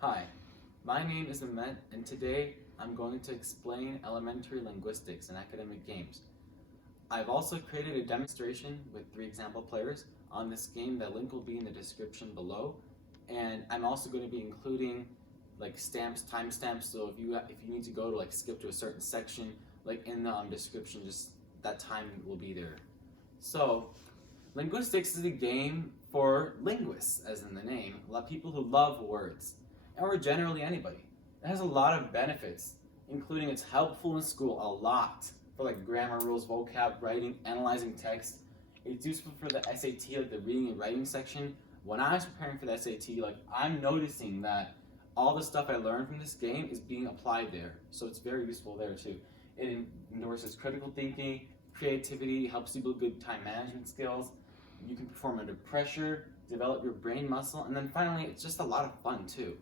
Hi, my name is Ahmed, and today I'm going to explain elementary linguistics in academic games. I've also created a demonstration with 3 example players on this game. That link will be in the description below, and I'm also going to be including stamps, timestamps. So if you need to go to skip to a certain section, in the description, just that time will be there. So linguistics is a game for linguists, as in the name, a lot of people who love words, or generally anybody. It has a lot of benefits, including it's helpful in school a lot for grammar rules, vocab, writing, analyzing text. It's useful for the SAT, the reading and writing section. When I was preparing for the SAT, I'm noticing that all the stuff I learned from this game is being applied there, so it's very useful there too. It endorses critical thinking, creativity, helps you build good time management skills. You can perform under pressure, develop your brain muscle, and then finally, it's just a lot of fun too.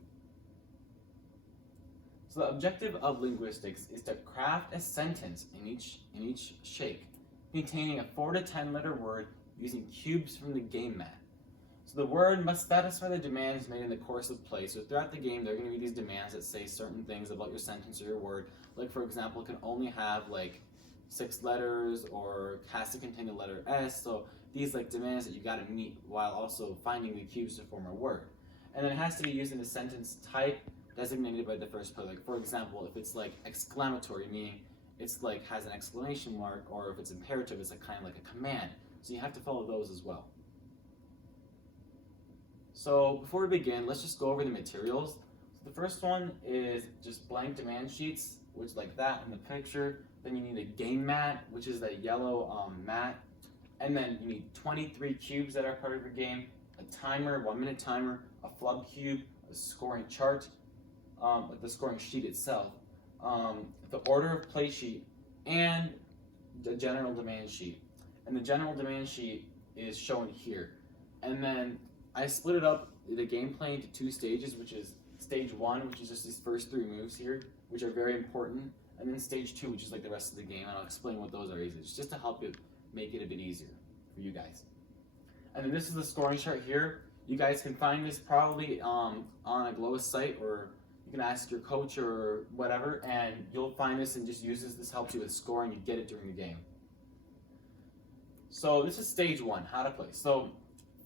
So the objective of linguistics is to craft a sentence in each shake, containing a 4 to 10 letter word using cubes from the game mat. So the word must satisfy the demands made in the course of play. So throughout the game, there are going to be these demands that say certain things about your sentence or your word. Like for example, it can only have 6 letters, or has to contain the letter S. So these demands that you got to meet while also finding the cubes to form a word. And then it has to be used in a sentence type designated by the first player. For example, if it's exclamatory, meaning it's has an exclamation mark, or if it's imperative, it's kind of like a command. So you have to follow those as well. So before we begin, let's just go over the materials. So the first one is just blank demand sheets, which like that in the picture. Then you need a game mat, which is that yellow mat. And then you need 23 cubes that are part of your game, a timer, 1-minute timer, a flub cube, a scoring chart, the scoring sheet itself, the order of play sheet, and the general demand sheet. And the general demand sheet is shown here. And then I split it up, the gameplay, into 2 stages, which is stage 1, which is just these first 3 moves here, which are very important, and then stage 2, which is the rest of the game, and I'll explain what those are easy, just to help it make it a bit easier for you guys. And then this is the scoring chart here. You guys can find this probably on a GLOWIS site, or you can ask your coach or whatever, and you'll find this and just use this. This helps you with scoring. You get it during the game. So this is stage 1, how to play. So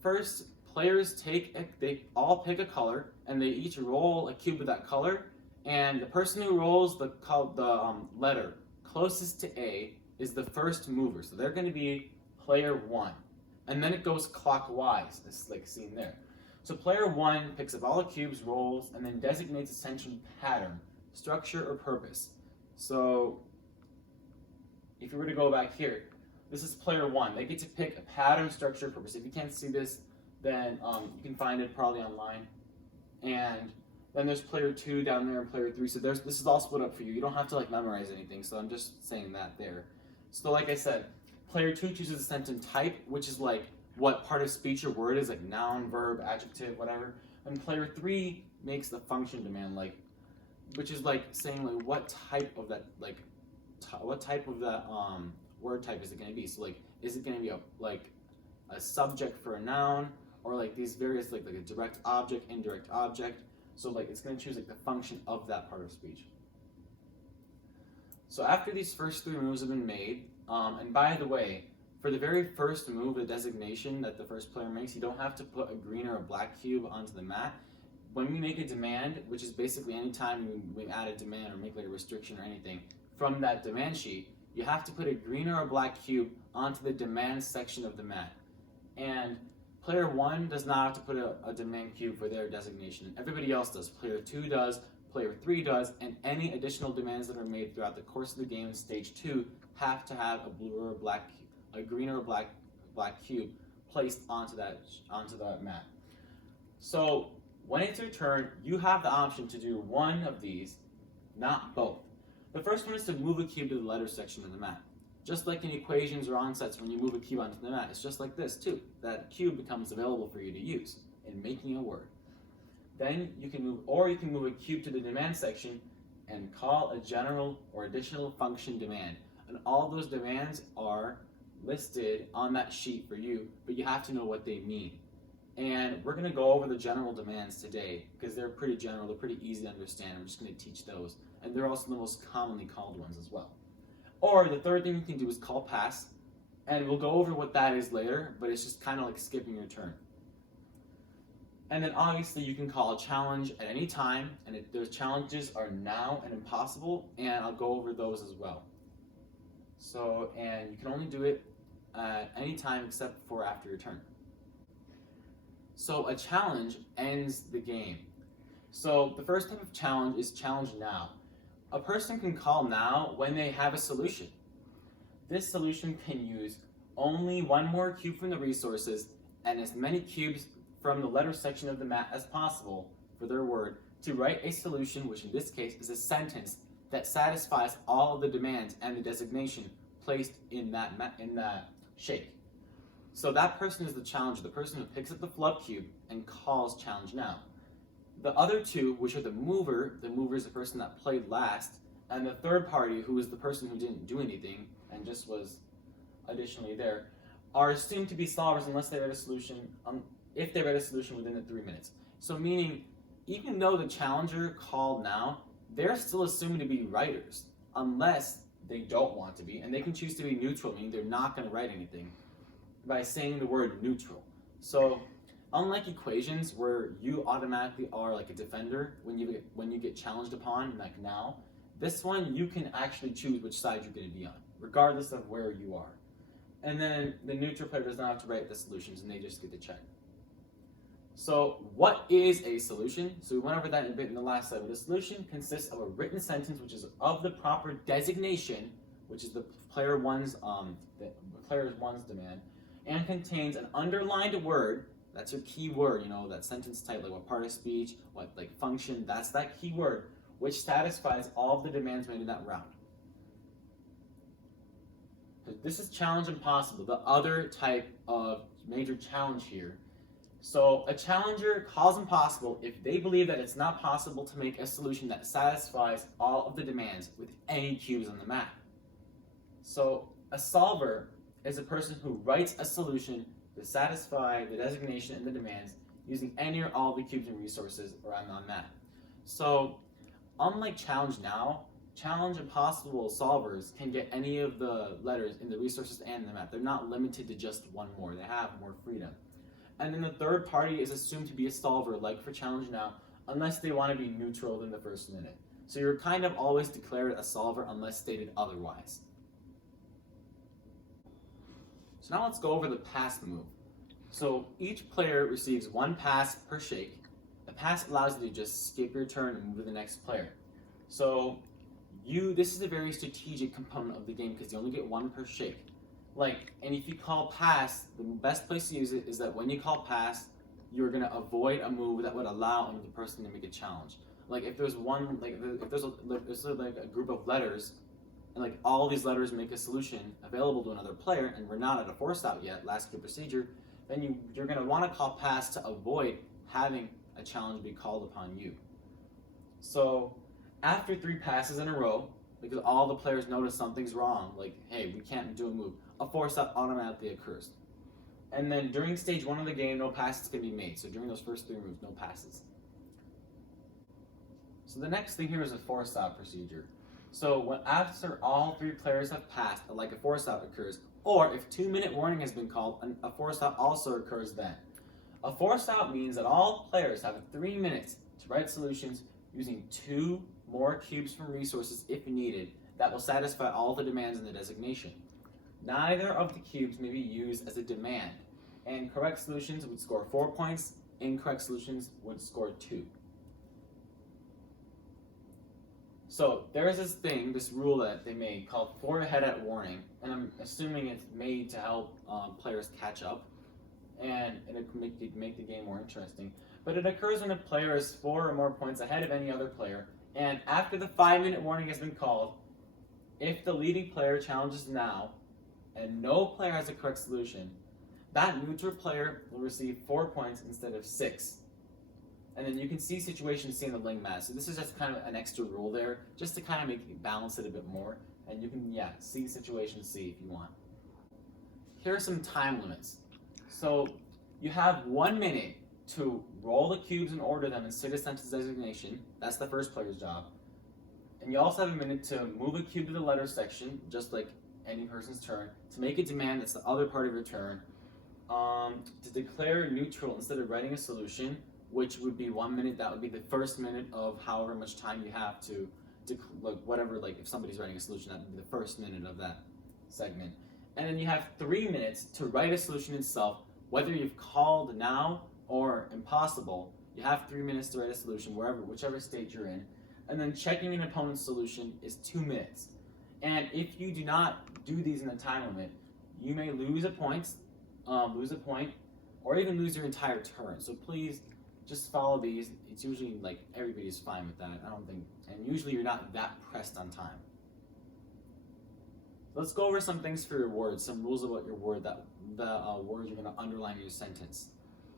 first, players they all pick a color, and they each roll a cube with that color, and the person who rolls the letter closest to A is the first mover. So they're going to be player 1. And then it goes clockwise, this seen there. So player 1 picks up all the cubes, rolls, and then designates a sentence pattern, structure, or purpose. So if you were to go back here, this is player 1. They get to pick a pattern, structure, purpose. If you can't see this, then you can find it probably online. And then there's player 2 down there and player 3. So this is all split up for you. You don't have to memorize anything, so I'm just saying that there. So like I said, player 2 chooses a sentence type, which is what part of speech or word is, noun, verb, adjective, whatever. And player 3 makes the function demand, which is saying what type of that word type is it going to be. So is it going to be a subject for a noun, or these various like a direct object, indirect object. So it's going to choose the function of that part of speech. So after these first 3 moves have been made, and by the way, for the very first move, the designation that the first player makes, you don't have to put a green or a black cube onto the mat. When we make a demand, which is basically any time we add a demand or make a restriction or anything, from that demand sheet, you have to put a green or a black cube onto the demand section of the mat. And player 1 does not have to put a demand cube for their designation. Everybody else does. Player 2 does, player 3 does, and any additional demands that are made throughout the course of the game in stage 2 have to have a green or a black cube placed onto that mat. So when it's your turn, you have the option to do one of these, not both. The first one is to move a cube to the letter section of the mat. Just like in equations or onsets, when you move a cube onto the mat, it's just like this too. That cube becomes available for you to use in making a word. Then you can move a cube to the demand section and call a general or additional function demand. And all those demands are listed on that sheet for you, but you have to know what they mean. And we're going to go over the general demands today because they're pretty general, they're pretty easy to understand. I'm just going to teach those. And they're also the most commonly called ones as well. Or the third thing you can do is call pass. And we'll go over what that is later, but it's just kind of like skipping your turn. And then obviously you can call a challenge at any time, and those challenges are now and impossible, and I'll go over those as well. So, and you can only do it at any time except for after your turn. So a challenge ends the game. So the first type of challenge is challenge now. A person can call now when they have a solution. This solution can use only one more cube from the resources and as many cubes from the letter section of the map as possible for their word to write a solution, which in this case is a sentence that satisfies all of the demands and the designation placed in that shake. So that person is the challenger, the person who picks up the flub cube and calls challenge now. The other two, which are the mover is the person that played last, and the third party, who is the person who didn't do anything and just was additionally there, are assumed to be solvers unless they read a solution, if they read a solution within the 3 minutes. So meaning, even though the challenger called now, they're still assumed to be writers, unless they don't want to be, and they can choose to be neutral, meaning they're not going to write anything, by saying the word neutral. So, unlike equations where you automatically are like a defender when you get challenged upon, like now, this one you can actually choose which side you're going to be on, regardless of where you are. And then the neutral player does not have to write the solutions, and they just get to check. So, what is a solution? So we went over that in a bit in the last slide. But a solution consists of a written sentence which is of the proper designation, which is the player one's demand, and contains an underlined word. That's your key word, that sentence type, like what part of speech, what like function, that's that key word, which satisfies all of the demands made in that round. So this is challenge impossible, the other type of major challenge here. So a challenger calls impossible if they believe that it's not possible to make a solution that satisfies all of the demands with any cubes on the map. So a solver is a person who writes a solution to satisfy the designation and the demands using any or all of the cubes and resources around the map. So unlike challenge now, challenge impossible solvers can get any of the letters in the resources and the map. They're not limited to just one more. They have more freedom. And then the third party is assumed to be a solver, like for challenge now, unless they want to be neutral in the first minute. So you're kind of always declared a solver unless stated otherwise. So now let's go over the pass move. So each player receives one pass per shake. The pass allows you to just skip your turn and move to the next player. So this is a very strategic component of the game because you only get one per shake. And if you call pass, the best place to use it is that when you call pass, you're going to avoid a move that would allow another person to make a challenge. Like if there's one, if there's a group of letters, and all these letters make a solution available to another player, and we're not at a force out yet, last procedure, then you're going to want to call pass to avoid having a challenge be called upon you. So after 3 passes in a row, because all the players notice something's wrong, like, hey, we can't do a move, a force out automatically occurs. And then during stage 1 of the game, no passes can be made. So during those first 3 moves, no passes. So the next thing here is a force out procedure. So after all 3 players have passed, a force out occurs, or if 2-minute warning has been called, a force out also occurs then. A force out means that all players have 3 minutes to write solutions using 2 more cubes from resources if needed that will satisfy all the demands in the designation. Neither of the cubes may be used as a demand, and correct solutions would score 4 points, incorrect solutions would score 2. So there is this rule that they made called 4 ahead at warning, and I'm assuming it's made to help players catch up, and it make the game more interesting. But it occurs when a player is 4 or more points ahead of any other player, and after the 5-minute warning has been called, if the leading player challenges now, and no player has a correct solution, that neutral player will receive 4 points instead of 6. And then you can see situation C in the Ling mat. So this is just kind of an extra rule there, just to kind of balance it a bit more. And you can, see situation C if you want. Here are some time limits. So You have 1 minute to roll the cubes and order them and state a sentence designation. That's the first player's job. And you also have a minute to move a cube to the letter section, just like any person's turn, to make a demand, that's the other part of your turn, to declare neutral instead of writing a solution, which would be 1 minute. That would be the first minute of however much time you have to like if somebody's writing a solution, that would be the first minute of that segment. And then you have 3 minutes to write a solution itself, whether you've called now or impossible. You have 3 minutes to write a solution, whichever state you're in. And then checking an opponent's solution is 2 minutes. And if you do not do these in the time limit, you may lose a point, or even lose your entire turn. So please just follow these. It's usually like everybody's fine with that. I don't think, and usually you're not that pressed on time. Let's go over some things for your words, some rules about your word, the words you're going to underline in your sentence.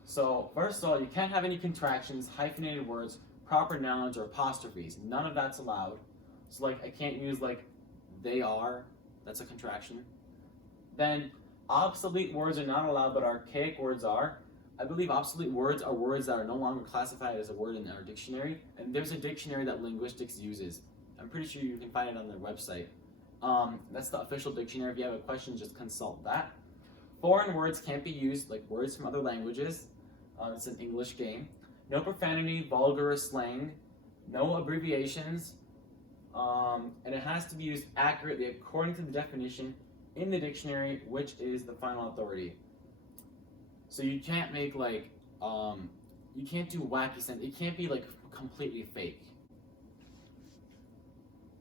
So first of all, you can't have any contractions, hyphenated words, proper nouns, or apostrophes. None of that's allowed. So like I can't use like they are, that's a contraction. Then obsolete words are not allowed, but archaic words are. I believe obsolete words are words that are no longer classified as a word in our dictionary, and there's a dictionary that LinguiSHTIK uses. I'm pretty sure you can find it on their website. That's the official dictionary. If you have a question, just consult that. Foreign words can't be used, like words from other languages. It's an English game. No profanity, vulgar, or slang. No abbreviations. And it has to be used accurately according to the definition in the dictionary, which is the final authority. So you can't make like, you can't do wacky sentences. It can't be like completely fake.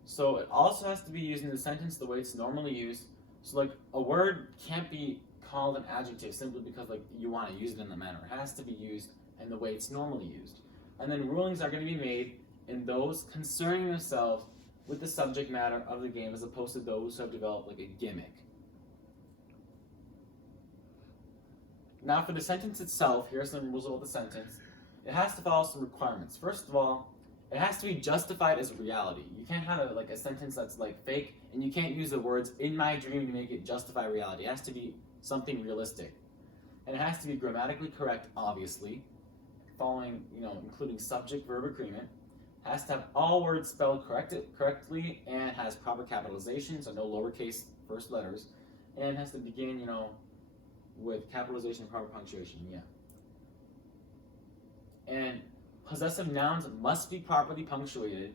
So it also has to be used in the sentence the way it's normally used. So like a word can't be called an adjective simply because like you want to use it in that manner. It has to be used in the way it's normally used. And then rulings are going to be made in those concerning themselves with the subject matter of the game, as opposed to those who have developed like a gimmick. Now for the sentence itself, here are some rules about the sentence. It has to follow some requirements. First of all, it has to be justified as reality. You can't have a sentence that's like fake, and you can't use the words "in my dream" to make it justify reality. It has to be something realistic. And it has to be grammatically correct, obviously, following, including subject, verb, agreement. It has to have all words spelled correctly and has proper capitalization, so no lowercase first letters. And it has to begin, with capitalization and proper punctuation, And possessive nouns must be properly punctuated.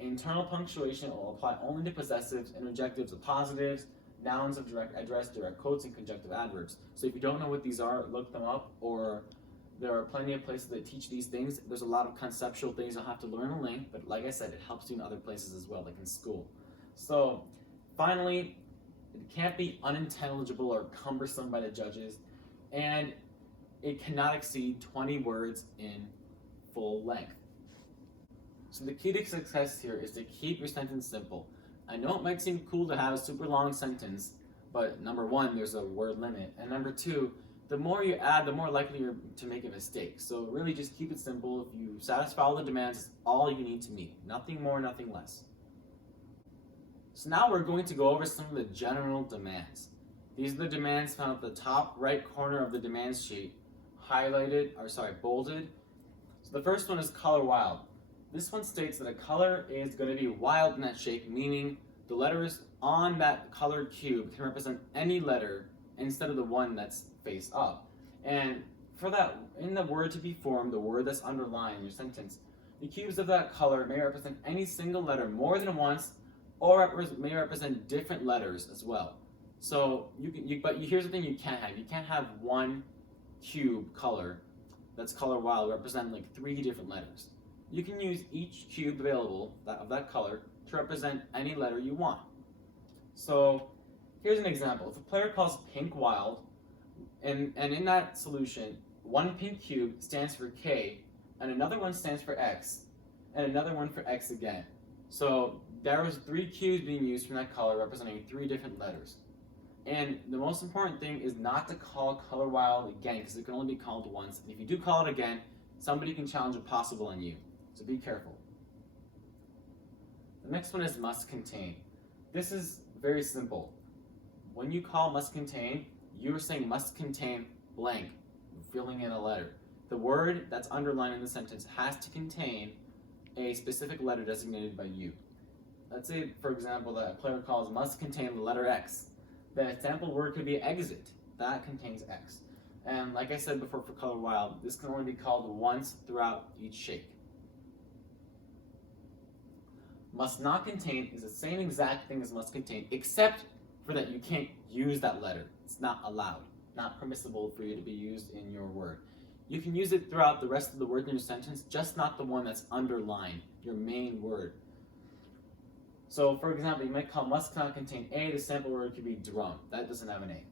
Internal punctuation will apply only to possessives, interjectives, appositives, nouns of direct address, direct quotes, and conjunctive adverbs. So if you don't know what these are, look them up, or there are plenty of places that teach these things. There's a lot of conceptual things you'll have to learn in Ling, but like I said, it helps you in other places as well, like in school. So finally, it can't be unintelligible or cumbersome by the judges, and it cannot exceed 20 words in full length. So the key to success here is to keep your sentence simple. I know it might seem cool to have a super long sentence, but number one, there's a word limit, and number two, the more you add, the more likely you're to make a mistake. So really just keep it simple. If you satisfy all the demands, it's all you need to meet. Nothing more, nothing less. So now we're going to go over some of the general demands. These are the demands found at the top right corner of the demands sheet, bolded. So the first one is color wild. This one states that a color is going to be wild in that shape, meaning the letters on that colored cube can represent any letter instead of the one that's face up. And for that, in the word to be formed, the word that's underlined in your sentence, the cubes of that color may represent any single letter more than once, or may represent different letters as well. So here's the thing you can't have. You can't have one cube color that's color wild represent like 3 different letters. You can use each cube available of that color to represent any letter you want. So here's an example. If a player calls pink wild, and in that solution, one pink cube stands for K, and another one stands for X, and another one for X again. So there was 3 cubes being used from that color representing 3 different letters. And the most important thing is not to call color wild again, because it can only be called once. And if you do call it again, somebody can challenge a possible on you. So be careful. The next one is must contain. This is very simple. When you call must contain, you're saying must contain blank filling in a letter. The word that's underlined in the sentence has to contain a specific letter designated by you. Let's say, for example, that a player calls must contain the letter X. The sample word could be exit. That contains X. And like I said before for Color Wild, this can only be called once throughout each shake. Must not contain is the same exact thing as must contain, except for that you can't use that letter. It's not allowed, not permissible for you to be used in your word. You can use it throughout the rest of the words in your sentence, just not the one that's underlined, your main word. So, for example, you might call must not contain A, the sample word could be drum. That doesn't have an A.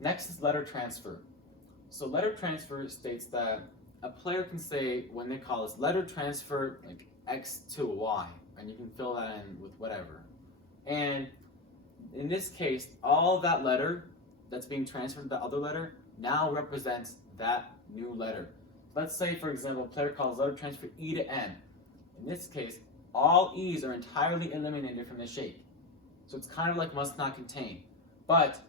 Next is letter transfer. So letter transfer states that a player can say, when they call this letter transfer, like X to Y, and you can fill that in with whatever. And in this case, all that letter that's being transferred to the other letter now represents that new letter. Let's say, for example, a player calls letter transfer E to M. In this case, all E's are entirely eliminated from the shake. So it's kind of like must not contain. But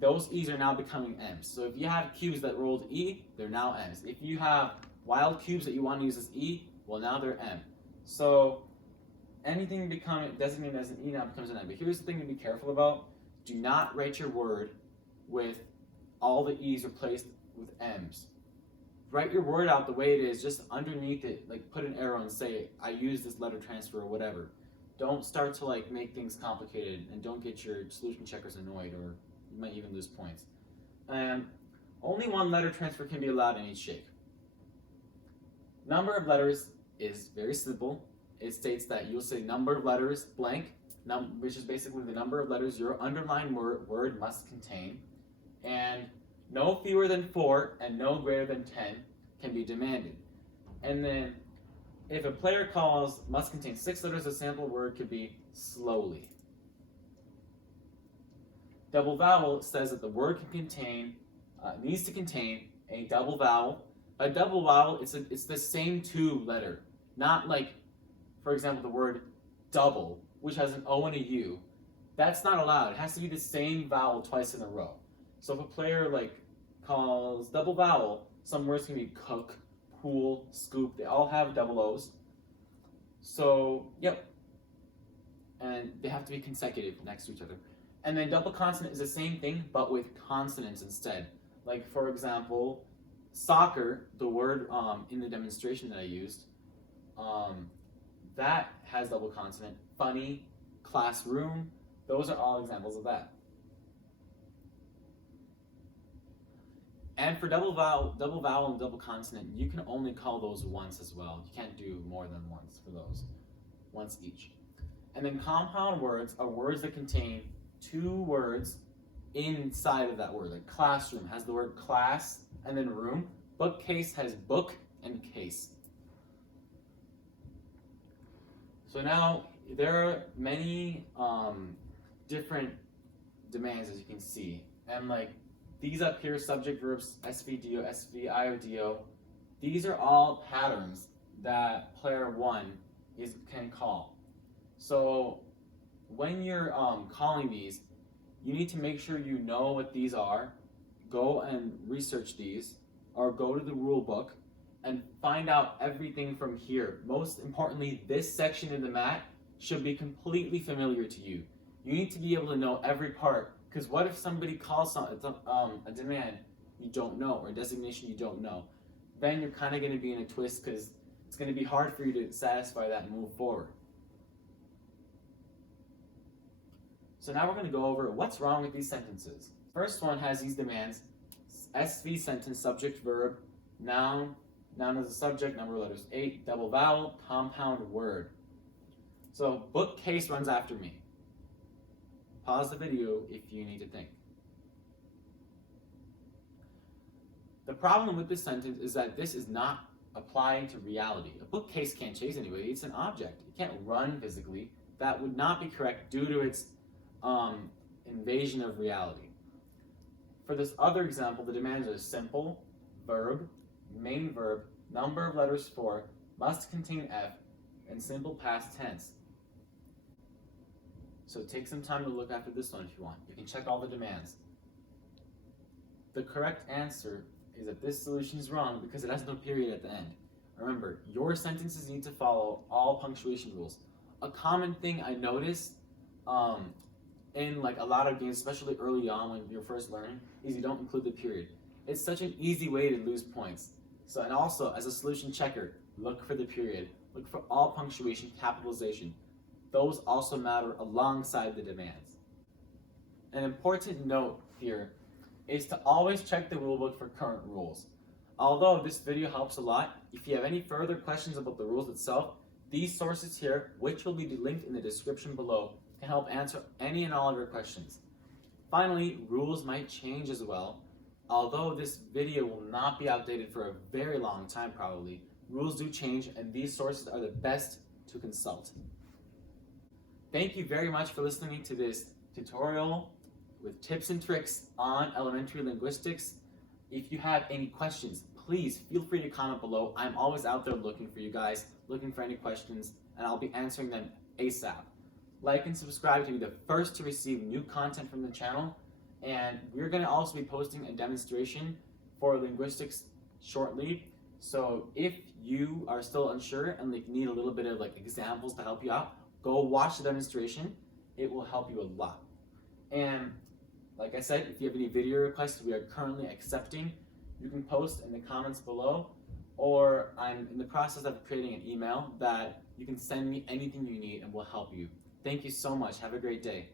those E's are now becoming M's. So if you have cubes that rolled E, they're now M's. If you have wild cubes that you want to use as E, well, now they're M. So anything designated as an E now becomes an M. But here's the thing to be careful about. Do not write your word with all the E's replaced with M's. Write your word out the way it is, just underneath it, like put an arrow and say, I use this letter transfer or whatever. Don't start to like make things complicated, and don't get your solution checkers annoyed, or you might even lose points. Only one letter transfer can be allowed in each shake. Number of letters is very simple. It states that you'll say number of letters blank, which is basically the number of letters your underlined word must contain, and no fewer than 4 and no greater than 10 can be demanded. And then if a player calls must contain 6 letters, a sample word could be slowly. Double vowel says that the word needs to contain a double vowel. By double vowel, it's the same 2 letter, not like, for example, the word double, which has an O and a U. That's not allowed. It has to be the same vowel twice in a row. So if a player like calls double vowel, some words can be cook, pool, scoop. They all have double O's. So, yep. And they have to be consecutive next to each other. And then double consonant is the same thing, but with consonants instead. Like, for example, soccer, the word in the demonstration that I used, that has double consonant. Funny, classroom, those are all examples of that. And for double vowel and double consonant, you can only call those once as well. You can't do more than once for those, once each. And then compound words are words that contain 2 words inside of that word. Like classroom has the word class and then room. Bookcase has book and case. So now there are many different demands, as you can see. And like these up here, subject, verbs, SVDO, SVIODO, these are all patterns that player 1 can call. So when you're calling these, you need to make sure you know what these are, go and research these, or go to the rule book and find out everything from here. Most importantly, this section in the mat should be completely familiar to you. You need to be able to know every part, because what if somebody calls a demand you don't know, or a designation you don't know? Then you're kind of going to be in a twist, because it's going to be hard for you to satisfy that and move forward. So now we're going to go over what's wrong with these sentences. First one has these demands: SV sentence, subject, verb, noun, noun as a subject, number of letters 8, double vowel, compound word. So bookcase runs after me. Pause the video if you need to think. The problem with this sentence is that this is not applying to reality. A bookcase can't chase anybody. It's an object. It can't run physically. That would not be correct due to its invasion of reality. For this other example, the demands are simple, verb, main verb, number of letters 4, must contain F, and simple past tense. So take some time to look after this one if you want. You can check all the demands. the correct answer is that this solution is wrong because it has no period at the end. Remember, your sentences need to follow all punctuation rules. A common thing I noticed in like a lot of games, especially early on when you're first learning, is you don't include the period. It's such an easy way to lose points. So, and also as a solution checker, look for the period. Look for all punctuation, capitalization. Those also matter alongside the demands. An important note here is to always check the rulebook for current rules. Although this video helps a lot, if you have any further questions about the rules itself, these sources here, which will be linked in the description below, can help answer any and all of your questions. Finally, rules might change as well. Although this video will not be outdated for a very long time probably, rules do change and these sources are the best to consult. Thank you very much for listening to this tutorial with tips and tricks on elementary linguistics. If you have any questions, please feel free to comment below. I'm always out there looking for you guys, looking for any questions, and I'll be answering them ASAP. Like and subscribe to be the first to receive new content from the channel. And we're going to also be posting a demonstration for linguistics shortly. So if you are still unsure and like need a little bit of like examples to help you out, go watch the demonstration. It will help you a lot. And like I said, if you have any video requests we are currently accepting, you can post in the comments below, or I'm in the process of creating an email that you can send me anything you need and we'll help you. Thank you so much. Have a great day.